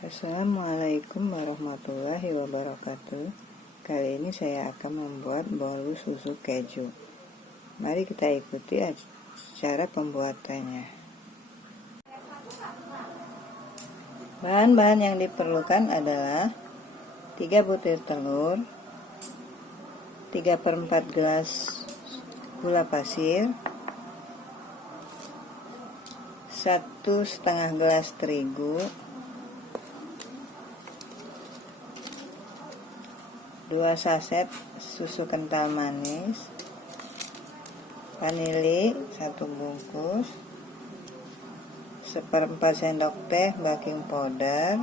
Assalamualaikum warahmatullahi wabarakatuh. Kali ini saya akan membuat bolu susu keju. Mari kita ikuti cara pembuatannya. Bahan-bahan yang diperlukan adalah 3 butir telur, 3/4 gelas gula pasir, 1,5 gelas terigu, 2 saset susu kental manis, vanili 1 bungkus, 1/4 sendok teh baking powder,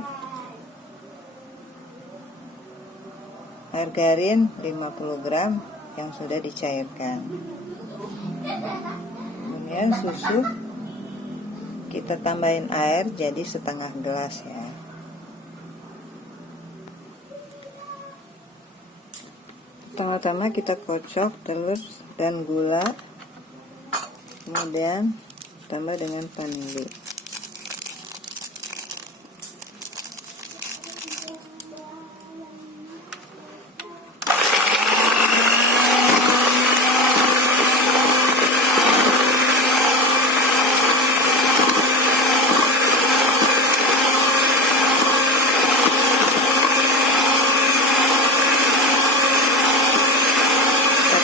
margarin 50 gram yang sudah dicairkan. Kemudian susu kita tambahin air jadi setengah gelas ya. Pertama-tama kita kocok telur dan gula, kemudian tambah dengan vanili.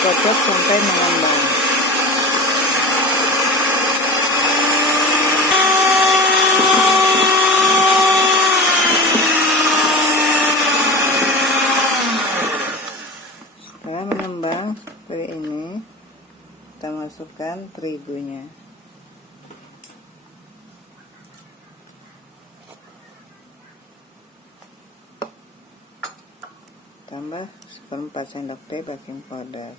Kocok sampai mengembang. Setelah mengembang seperti ini, kita masukkan terigunya. Tambah 1/4 sendok teh baking powder.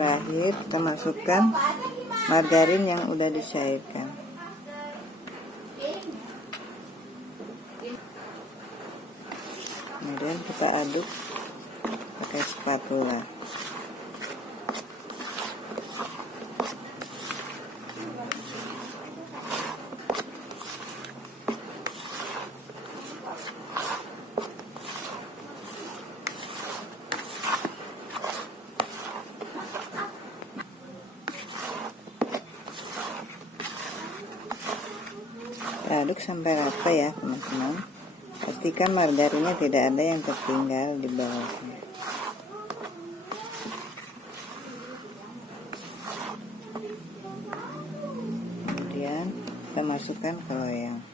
Terakhir kita masukkan margarin yang udah dicairkan. Kemudian kita aduk pakai spatula. Aduk sampai rata ya teman-teman. Pastikan margarinnya tidak ada yang tertinggal di bawahnya. Kemudian kita masukkan ke loyang.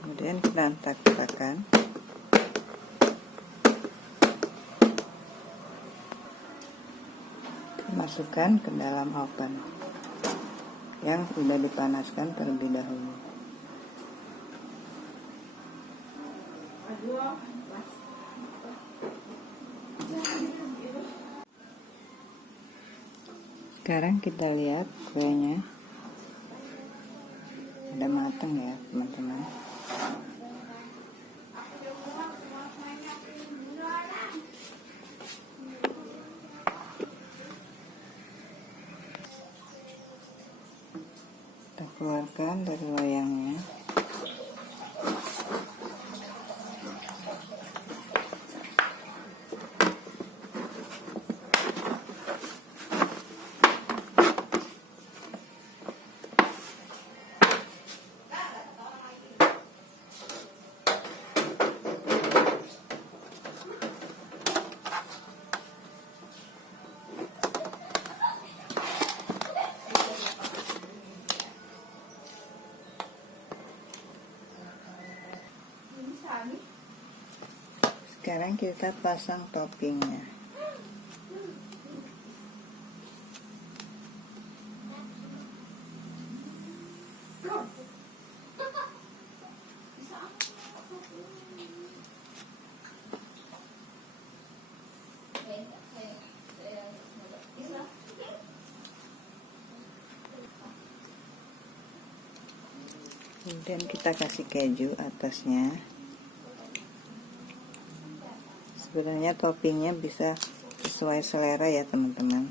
Kemudian kita antak-antakan. Masukkan ke dalam oven yang sudah dipanaskan terlebih dahulu. Sekarang kita lihat kuenya udah matang ya teman-teman. Kita keluarkan dari loyangnya. Sekarang kita pasang toppingnya. Kemudian kita kasih keju atasnya. Sebenarnya toppingnya bisa sesuai selera ya teman-teman,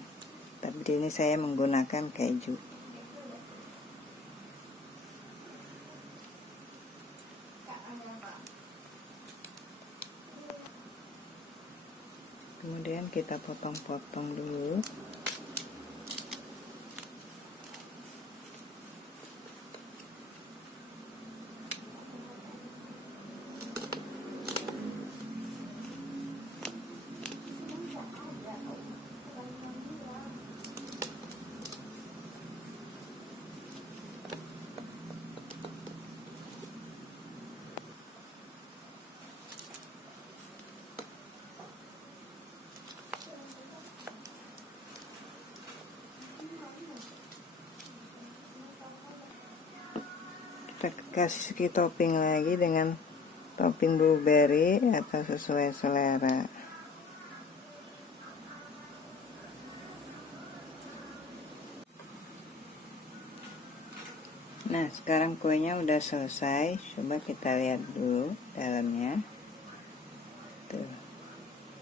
tapi di ini saya menggunakan keju. Kemudian kita potong-potong dulu. Kita kasih sedikit topping lagi dengan topping blueberry atau sesuai selera. Nah, sekarang kuenya udah selesai. Coba kita lihat dulu dalamnya. Tuh,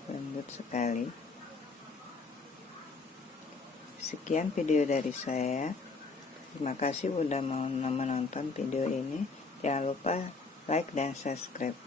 lembut sekali. Sekian video dari saya. Terima kasih udah mau menonton video ini. Jangan lupa like dan subscribe.